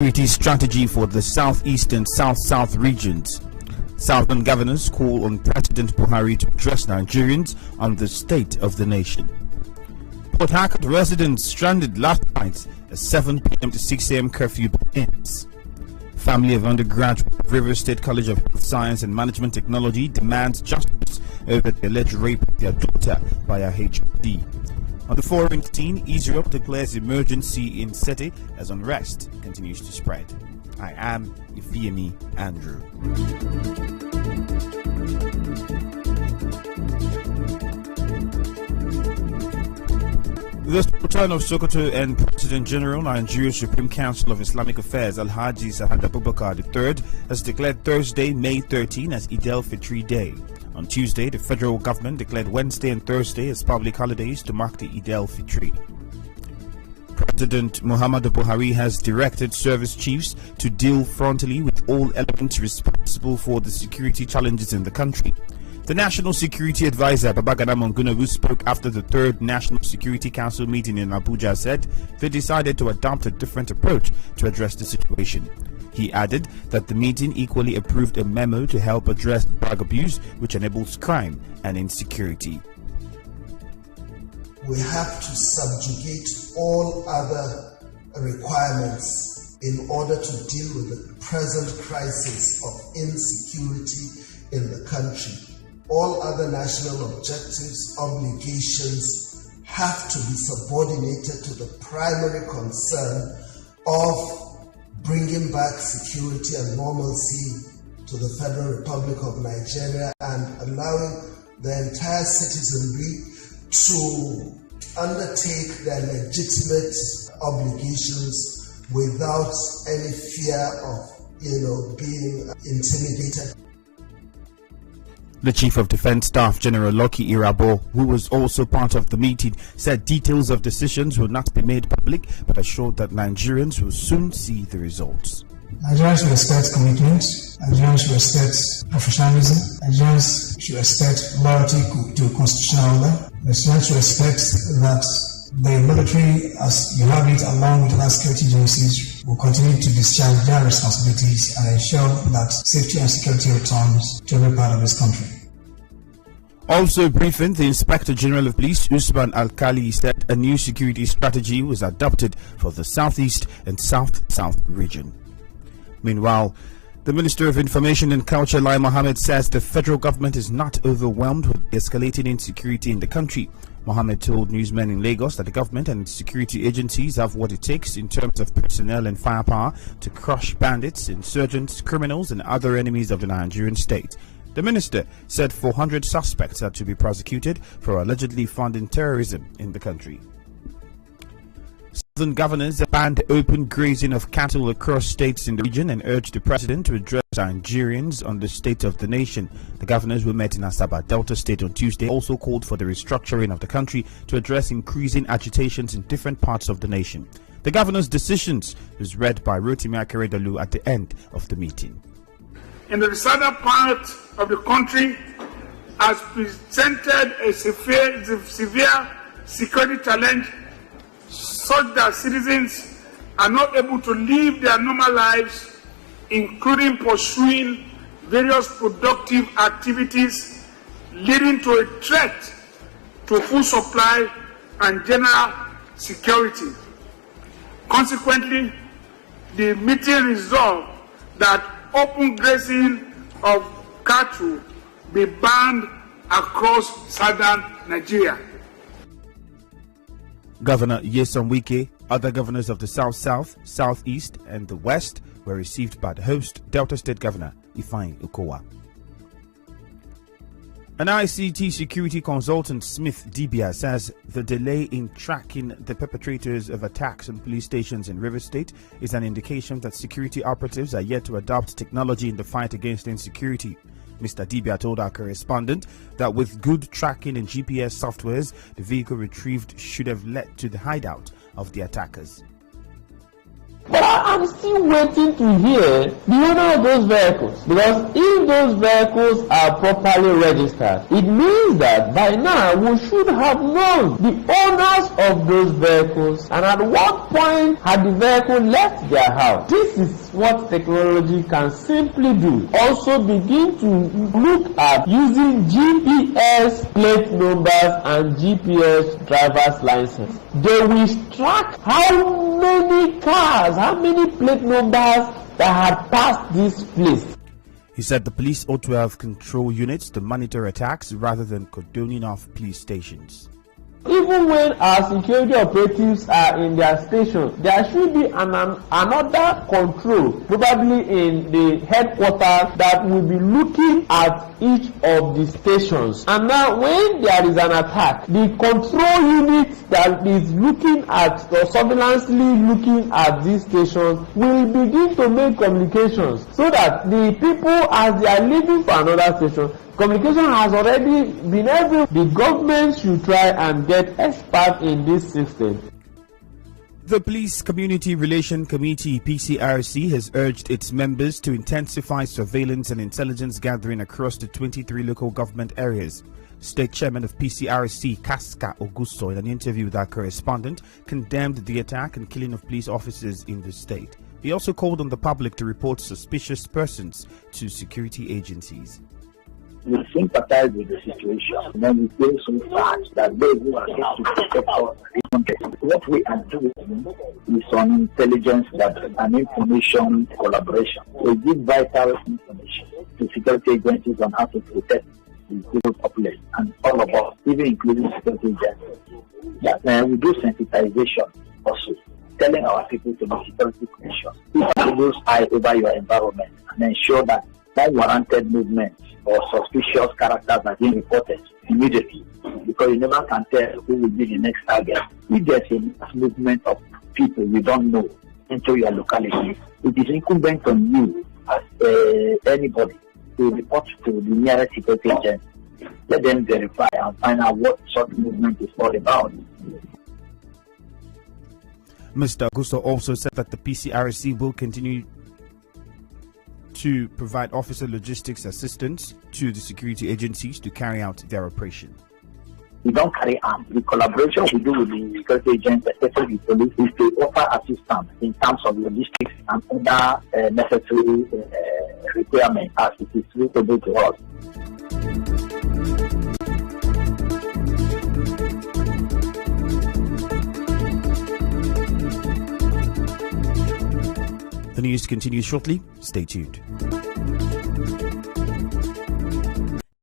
Security strategy for the Southeast and South-South regions. Southern governors call on President Buhari to address Nigerians on the state of the nation. Port Harcourt residents stranded last night as 7 p.m. to 6 a.m. curfew ends. Family of undergraduate of Rivers State College of Health Science and Management Technology demands justice over the alleged rape of their daughter by a HOD. On the foreign scene, Israel declares emergency in city as unrest continues to spread. I am Ifeemi Andrew. The Sultan of Sokoto and President General Nigeria's Supreme Council of Islamic Affairs Alhaji Sahad Abubakar III has declared Thursday, May 13 as Eid al-Fitr Day. On Tuesday, the federal government declared Wednesday and Thursday as public holidays to mark the Eid al-Fitr. President Muhammadu Buhari has directed service chiefs to deal frontally with all elements responsible for the security challenges in the country. The National Security Advisor Babagana Monguno, who spoke after the third National Security Council meeting in Abuja, said they decided to adopt a different approach to address the situation. He added that the meeting equally approved a memo to help address drug abuse, which enables crime and insecurity. We have to subjugate all other requirements in order to deal with the present crisis of insecurity in the country. All other national objectives, obligations have to be subordinated to the primary concern of bringing back security and normalcy to the Federal Republic of Nigeria and allowing the entire citizenry to undertake their legitimate obligations without any fear of, being intimidated. The Chief of Defense Staff, General Lucky Irabo, who was also part of the meeting, said details of decisions will not be made public, but assured that Nigerians will soon see the results. Nigerians should respect commitment, Nigerians should respect professionalism, Nigerians should respect loyalty to constitutional order, Nigerians should respect that the military, as you have it along with other security agencies, will continue to discharge their responsibilities and ensure that safety and security returns to every part of this country. Also briefing, the Inspector General of Police, Usman Alkali, said a new security strategy was adopted for the Southeast and South-South region. Meanwhile, the Minister of Information and Culture, Lai Mohammed, says the federal government is not overwhelmed with escalating insecurity in the country. Mohammed told newsmen in Lagos that the government and security agencies have what it takes in terms of personnel and firepower to crush bandits, insurgents, criminals, and other enemies of the Nigerian state. The minister said 400 suspects are to be prosecuted for allegedly funding terrorism in the country. Southern governors banned open grazing of cattle across states in the region and urged the president to address Nigerians on the state of the nation. The governors who met in Asaba, Delta State on Tuesday also called for the restructuring of the country to address increasing agitations in different parts of the nation. The governor's decisions was read by Rotimi Akeredolu at the end of the meeting. In the southern part of the country has presented a severe security challenge such that citizens are not able to live their normal lives, including pursuing various productive activities, leading to a threat to food supply and general security. Consequently, the meeting resolved that open grazing of cattle be banned across southern Nigeria. Governor Nyesom Wike, other governors of the South-South, Southeast, and the West were received by the host, Delta State Governor Ifeanyi Okowa. An ICT security consultant, Smith Dibia, says the delay in tracking the perpetrators of attacks on police stations in Rivers State is an indication that security operatives are yet to adopt technology in the fight against insecurity. Mr. Dibia told our correspondent that with good tracking and GPS softwares, the vehicle retrieved should have led to the hideout of the attackers. But I'm still waiting to hear the owner of those vehicles, because if those vehicles are properly registered, it means that by now we should have known the owners of those vehicles and at what point had the vehicle left their house. This is what technology can simply do. Also begin to look at using GPS plate numbers and GPS driver's license. They will track how many cars, how many plate numbers that have passed this place. He said the police ought to have control units to monitor attacks rather than cordoning off police stations. Even when our security operatives are in their station, there should be another control, probably in the headquarters, that will be looking at each of the stations. And now when there is an attack, the control unit that is looking at or surveillancely looking at these stations will begin to make communications so that the people, as they are leaving for another station, communication has already been able. The government should try and get experts in this system. The Police Community Relation Committee (PCRC) has urged its members to intensify surveillance and intelligence gathering across the 23 local government areas. State Chairman of PCRC, Casca Augusto, in an interview with our correspondent, condemned the attack and killing of police officers in the state. He also called on the public to report suspicious persons to security agencies. We sympathize with the situation, and then we feel so sad that those who are supposed to protect us, what we are doing is on intelligence and information collaboration. We give vital information to security agencies on how to protect the civil population and all of us, even including security agencies. That we do sensitization also, telling our people to be security conscious. Keep those eye over your environment and ensure that unwarranted movements or suspicious characters are being reported immediately, because you never can tell who will be the next target. If there's a mass movement of people you don't know into your locality, it is incumbent on you as anybody to report to the nearest security agency. Let them verify and find out what such movement is all about. Mr. Augusto also said that the PCRC will continue to provide officer logistics assistance to the security agencies to carry out their operation. We don't carry arms. The collaboration we do with the security agents, especially the police, is to offer assistance in terms of logistics and other necessary requirements as it is suitable to us. The news continues shortly. Stay tuned.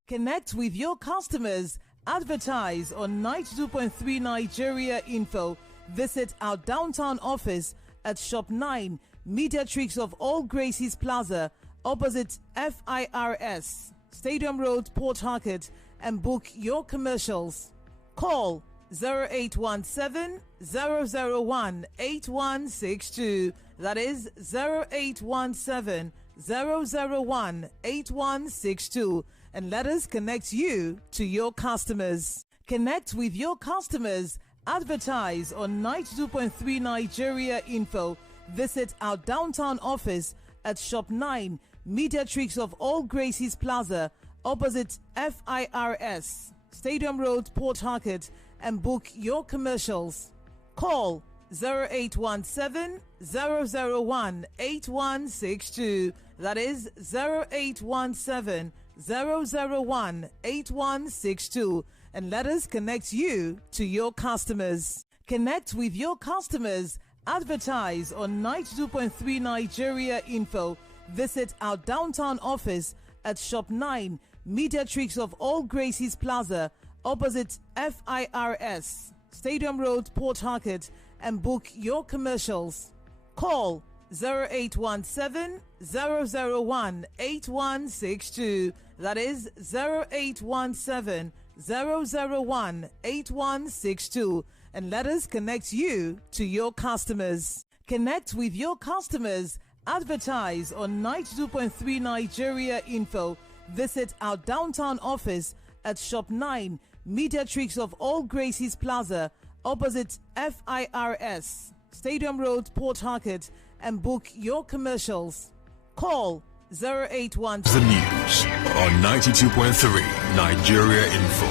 Connect with your customers. Advertise on 92.3 Nigeria Info. Visit our downtown office at Shop 9, Mediatrix of All Graces Plaza, opposite FIRS, Stadium Road, Port Harcourt, and book your commercials. Call 0817 001 8162. That is 0817 001 8162. And let us connect you to your customers. Connect with your customers. Advertise on 92.3 Nigeria Info. Visit our downtown office at Shop 9, Mediatrix of All Graces Plaza, opposite FIRS, Stadium Road, Port Harcourt, and book your commercials. Call 0817 001 8162. That is 0817 001 8162. And let us connect you to your customers. Connect with your customers. Advertise on 92.3 Nigeria Info. Visit our downtown office at Shop 9, Mediatrix of All Graces Plaza, opposite FIRS, Stadium Road, Port Harcourt, and book your commercials. Call 0817 001 8162. That is 0817 001 8162. And let us connect you to your customers. Connect with your customers. Advertise on 92.3 Nigeria Info. Visit our downtown office at Shop 9, Mediatrix of All Graces Plaza, opposite FIRS, Stadium Road, Port Harcourt, and book your commercials. Call 081. The news on 92.3 Nigeria Info.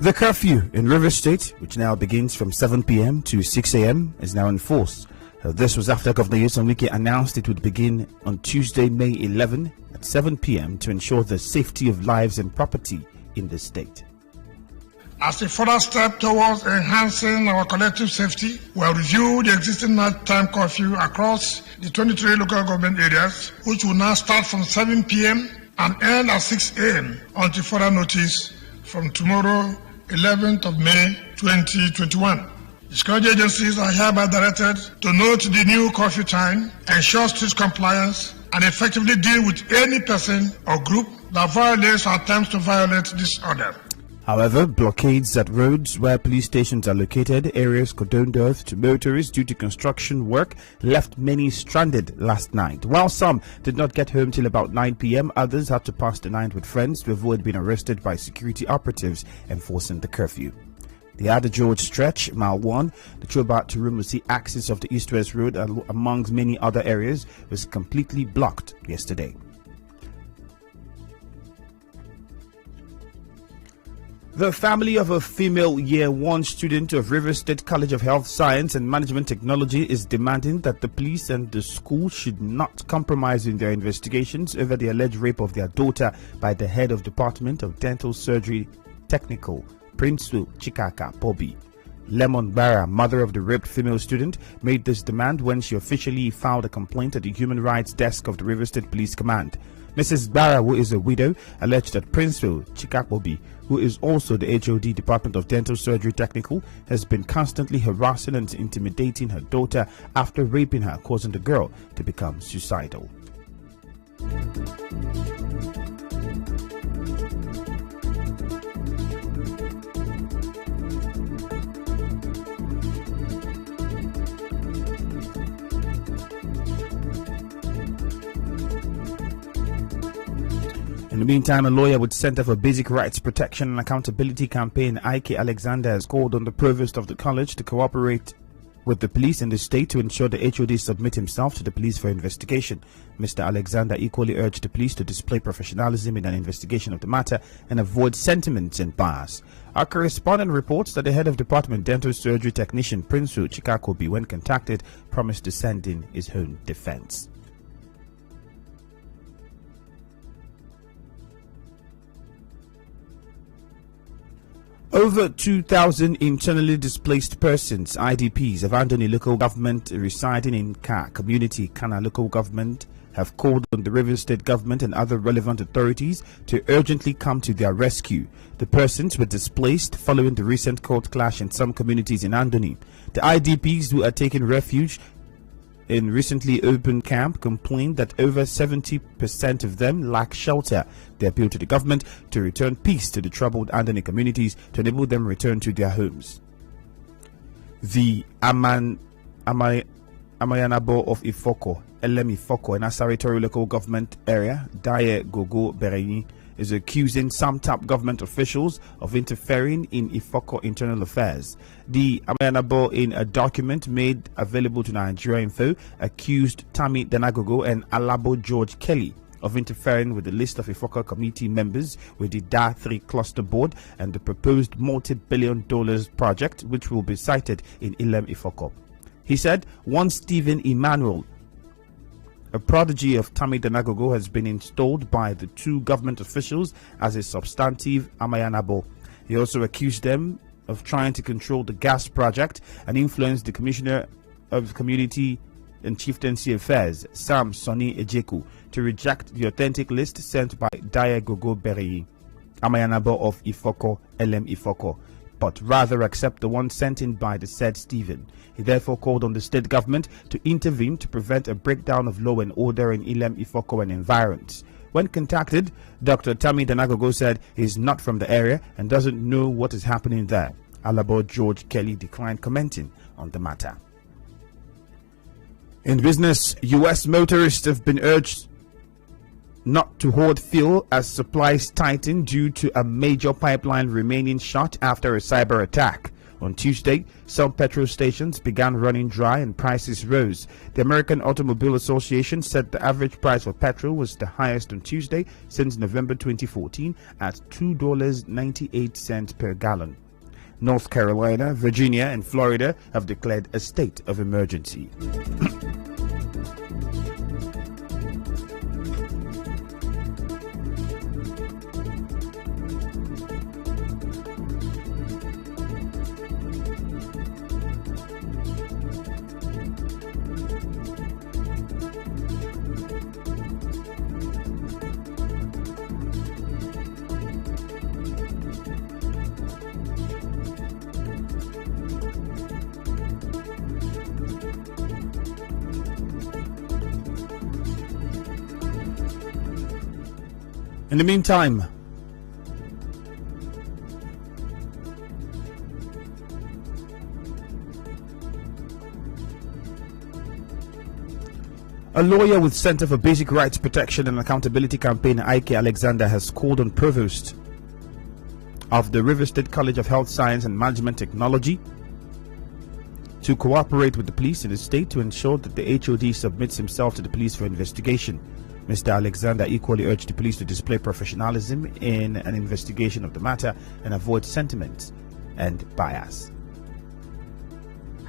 The curfew in Rivers State, which now begins from 7 p.m. to 6 a.m., is now in force. This was after Governor Nyesom Wike announced it would begin on Tuesday, May 11 at 7 p.m. to ensure the safety of lives and property in the state. As a further step towards enhancing our collective safety, we have reviewed the existing nighttime curfew across the 23 local government areas, which will now start from 7 p.m. and end at 6 a.m. until further notice from tomorrow, 11th of May 2021. The security agencies are hereby directed to note the new curfew time, ensure strict compliance, and effectively deal with any person or group that violates or attempts to violate this order. However, blockades at roads where police stations are located, areas cordoned off to motorists due to construction work, left many stranded last night. While some did not get home till about 9 p.m., others had to pass the night with friends to avoid being arrested by security operatives enforcing the curfew. The Ada George stretch, Mile 1, the Chobat to Rumusi axis of the East-West Road, amongst many other areas, was completely blocked yesterday. The family of a female Year 1 student of Rivers State College of Health Science and Management Technology is demanding that the police and the school should not compromise in their investigations over the alleged rape of their daughter by the head of Department of Dental Surgery Technical, Prinsu Chikaka Pobi. Lemon Barra, mother of the raped female student, made this demand when she officially filed a complaint at the Human Rights Desk of the Rivers State Police Command. Mrs. Barra, who is a widow, alleged that Prinsu Chikaka, who is also the HOD Department of Dental Surgery Technical, has been constantly harassing and intimidating her daughter after raping her, causing the girl to become suicidal. In the meantime, a lawyer with Center for Basic Rights Protection and Accountability Campaign, Ike Alexander, has called on the provost of the college to cooperate with the police in the state to ensure the HOD submit himself to the police for investigation. Mr. Alexander equally urged the police to display professionalism in an investigation of the matter and avoid sentiments and bias. Our correspondent reports that the head of Department Dental Surgery Technician Prinsu Chikakobi, when contacted, promised to send in his own defense. Over 2,000 internally displaced persons, IDPs, of Andoni local government residing in Ka community, Kana local government, have called on the Rivers State government and other relevant authorities to urgently come to their rescue. The persons were displaced following the recent court clash in some communities in Andoni. The IDPs who are taking refuge in recently opened camp complained that over 70% of them lack shelter. They appealed to the government to return peace to the troubled Andoni communities to enable them return to their homes. The Amayanabo of Ifoko, LM Ifoko, an Asaritori local government area, Daye Gogo Bereyi, is accusing some top government officials of interfering in Ifoko internal affairs. The Amayanabo, in a document made available to Nigeria Info, accused Tammy Danagogo and Alabo George Kelly of interfering with the list of Ifoko committee members with the DA 3 cluster board and the proposed multi-billion-dollar project, which will be cited in Ilem Ifoko. He said one Stephen Emmanuel, a prodigy of Tammy Danagogo, has been installed by the two government officials as a substantive Amayanabo. He also accused them of trying to control the gas project and influence the Commissioner of Community and Chieftaincy Affairs, Sam Sonny Ejeku, to reject the authentic list sent by Daye Gogo Bereyi, Amayanabo of Ifoko, LM Ifoko, but rather accept the one sent in by the said Stephen. He therefore called on the state government to intervene to prevent a breakdown of law and order in Ilem Ifoko and environs. When contacted, Dr. Tammy Danagogo said he is not from the area and doesn't know what is happening there. Alabo George Kelly declined commenting on the matter. In business, U.S. motorists have been urged not to hoard fuel as supplies tighten due to a major pipeline remaining shut after a cyber attack. On Tuesday, some petrol stations began running dry and prices rose. The American Automobile Association said the average price for petrol was the highest on Tuesday since November 2014 at $2.98 per gallon. North Carolina, Virginia, and Florida have declared a state of emergency. In the meantime, a lawyer with Center for Basic Rights Protection and Accountability Campaign, Ike Alexander, has called on Provost of the River State College of Health Science and Management Technology to cooperate with the police in the state to ensure that the HOD submits himself to the police for investigation. Mr. Alexander equally urged the police to display professionalism in an investigation of the matter and avoid sentiment and bias.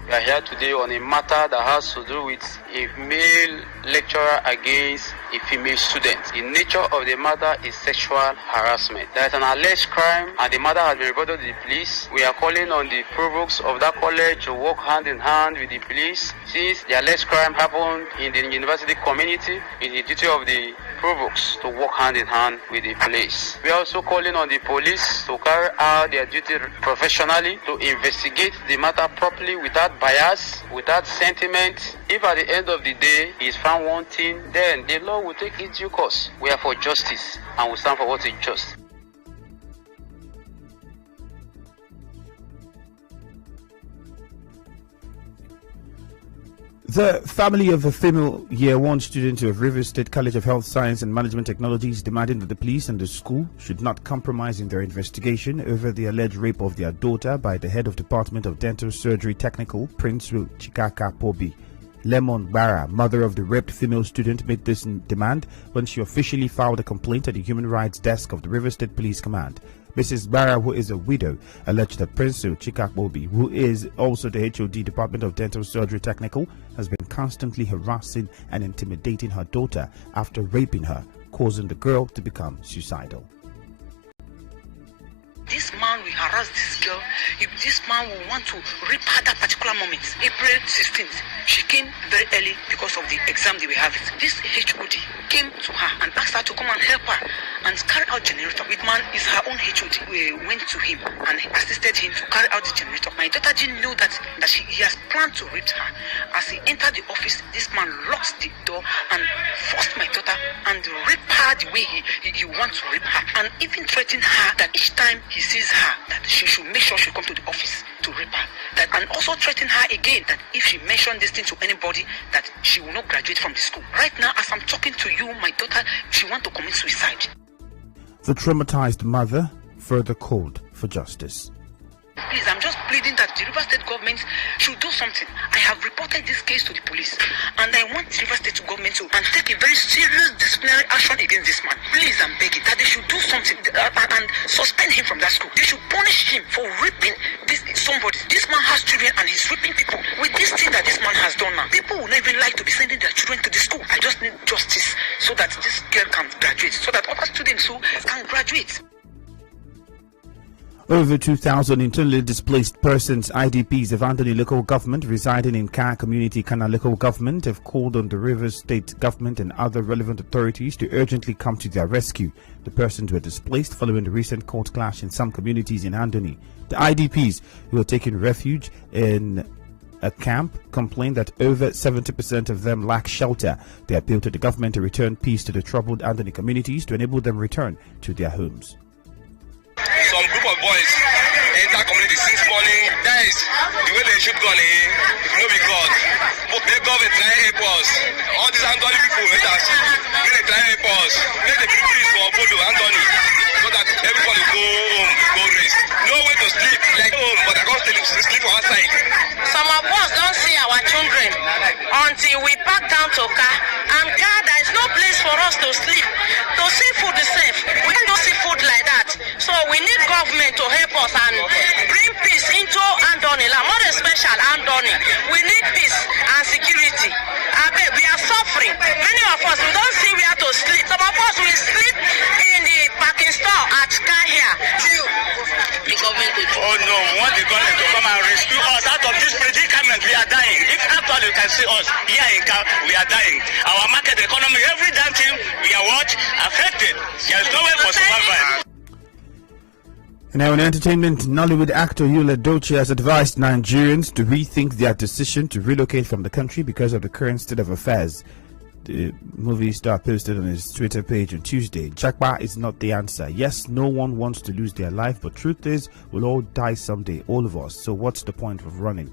We are here today on a matter that has to do with a male lecturer against a female student. The nature of the matter is sexual harassment. There is an alleged crime and the matter has been reported to the police. We are calling on the provost of that college to work hand in hand with the police. Since the alleged crime happened in the university community, it is the duty of the provost to work hand in hand with the police. We are also calling on the police to carry out their duty professionally, to investigate the matter properly without bias, without sentiment. If at the end of the day he is found wanting, then the law will take its due course. We are for justice and we stand for what is just. The family of a female Year 1 student of River State College of Health Science and Management Technology is demanding that the police and the school should not compromise in their investigation over the alleged rape of their daughter by the head of Department of Dental Surgery Technical, Prince Chikaka Pobi. Lemon Barra, mother of the raped female student, made this demand when she officially filed a complaint at the Human Rights Desk of the River State Police Command. Mrs. Barra, who is a widow, alleged that Prince Chikakbobi, who is also the HOD Department of Dental Surgery Technical, has been constantly harassing and intimidating her daughter after raping her, causing the girl to become suicidal. This man will harass this girl. If this man will want to rape her that particular moment, April 16th, she came very early because of the exam they will have it. This HOD came to her and asked her to come and help her and carry out generator. With man is her own HOD. We went to him and assisted him to carry out the generator. My daughter didn't know that he has planned to rape her. As he entered the office, this man locked the door and forced my daughter and raped her the way he wants to rape her, and even threatened her that each time he sees her that she should make sure she come to the office to rape her. And also threaten her again that if she mentioned this thing to anybody, that she will not graduate from the school. Right now, as I'm talking to you, my daughter, she wants to commit suicide. The traumatized mother further called for justice. Please, I'm just pleading that the River State government should do something. I have reported this case to the police, and I want the River State government to take a very serious disciplinary action against this man. Please, I'm begging that they should do something and suspend him from that school. They should punish him for raping somebody. This man has children and he's raping people. With this thing that this man has done now, people will not even like to be sending their children to the school. I just need justice so that this girl can graduate, so that other students who can graduate. Over 2,000 internally displaced persons, IDPs, of Anthony local government residing in Kar Community, Kana local government, have called on the Rivers State government and other relevant authorities to urgently come to their rescue. The persons were displaced following the recent court clash in some communities in Andoni. The IDPs, who are taking refuge in a camp, complained that over 70% of them lack shelter. They appeal to the government to return peace to the troubled Andoni communities to enable them return to their homes. Some group of boys enter community since morning. They guys, the way they shoot gun, if no be God, they government try help us. All these Anthony people, let they try help us. Make the bring peace for Polo Anthony, so that everybody go home, go rest. No way to sleep like home, but I can't sleep on outside. Some of us don't see our children until we pack down to car, and car, there is no place for us to sleep. To see food is safe. We can't see food like that. So we need government to help us and bring peace into Andoni, more especially Andoni. We need peace and security. I bet we are suffering. Many of us, we don't see where to sleep. Some of us will sleep in the parking store at car here. The government will... Oh no, we want the government to come and rescue us out of this predicament. We are dying. If after you can see us here in car, we are dying. Our market economy, every damn thing, we are what? Affected. There is no way for survival. Now in entertainment, Nollywood actor Yul Edochie has advised Nigerians to rethink their decision to relocate from the country because of the current state of affairs. The movie star posted on his Twitter page on Tuesday, "Jagba is not the answer. Yes, no one wants to lose their life, but truth is, we'll all die someday, all of us. So what's the point of running?"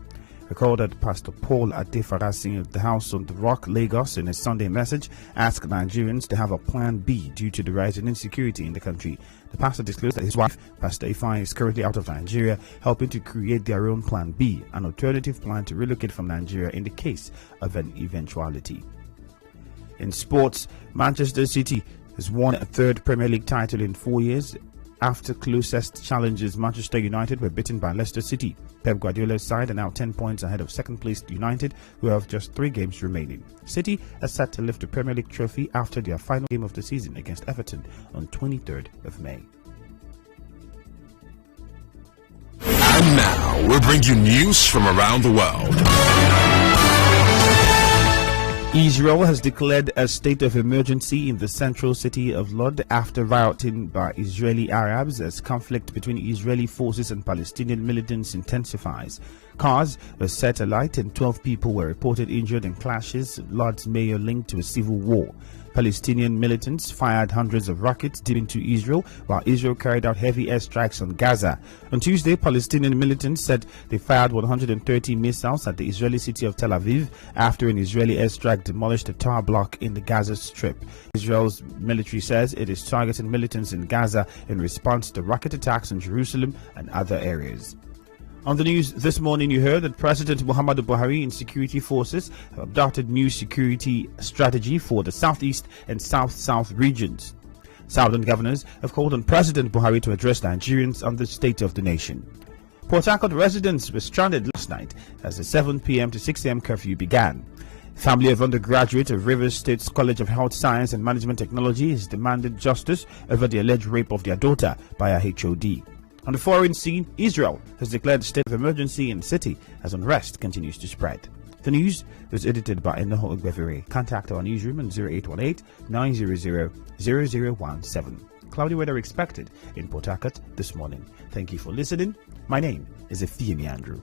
Recalled that Pastor Paul Adefarasi of the House on the Rock, Lagos, in his Sunday message, asked Nigerians to have a plan B due to the rise in insecurity in the country. The pastor disclosed that his wife, Pastor Ifeanyi, is currently out of Nigeria, helping to create their own plan B, an alternative plan to relocate from Nigeria in the case of an eventuality. In sports, Manchester City has won a third Premier League title in 4 years. After closest challenges, Manchester United were beaten by Leicester City. Pep Guardiola's side are now 10 points ahead of second-placed United, who have just 3 games remaining. City are set to lift the Premier League trophy after their final game of the season against Everton on 23rd of May. And now, we'll bring you news from around the world. Israel has declared a state of emergency in the central city of Lod after rioting by Israeli Arabs as conflict between Israeli forces and Palestinian militants intensifies. Cars were set alight and 12 people were reported injured in clashes Lod's mayor linked to a civil war. Palestinian militants fired hundreds of rockets deep into Israel, while Israel carried out heavy airstrikes on Gaza. On Tuesday, Palestinian militants said they fired 130 missiles at the Israeli city of Tel Aviv after an Israeli airstrike demolished a tower block in the Gaza Strip. Israel's military says it is targeting militants in Gaza in response to rocket attacks on Jerusalem and other areas. On the news this morning, you heard that President Muhammadu Buhari and security forces have adopted new security strategy for the southeast and south-south regions. Southern governors have called on President Buhari to address Nigerians on the state of the nation. Port Harcourt residents were stranded last night as the 7 p.m. to 6 a.m. curfew began. Family of undergraduate of Rivers State's College of Health Science and Management Technology has demanded justice over the alleged rape of their daughter by a HOD. On the foreign scene, Israel has declared a state of emergency in the city as unrest continues to spread. The news was edited by Enoho Ogbevere. Contact our newsroom on 0818-900-0017. Cloudy weather expected in Port Harcourt this morning. Thank you for listening. My name is Effiemi Andrew.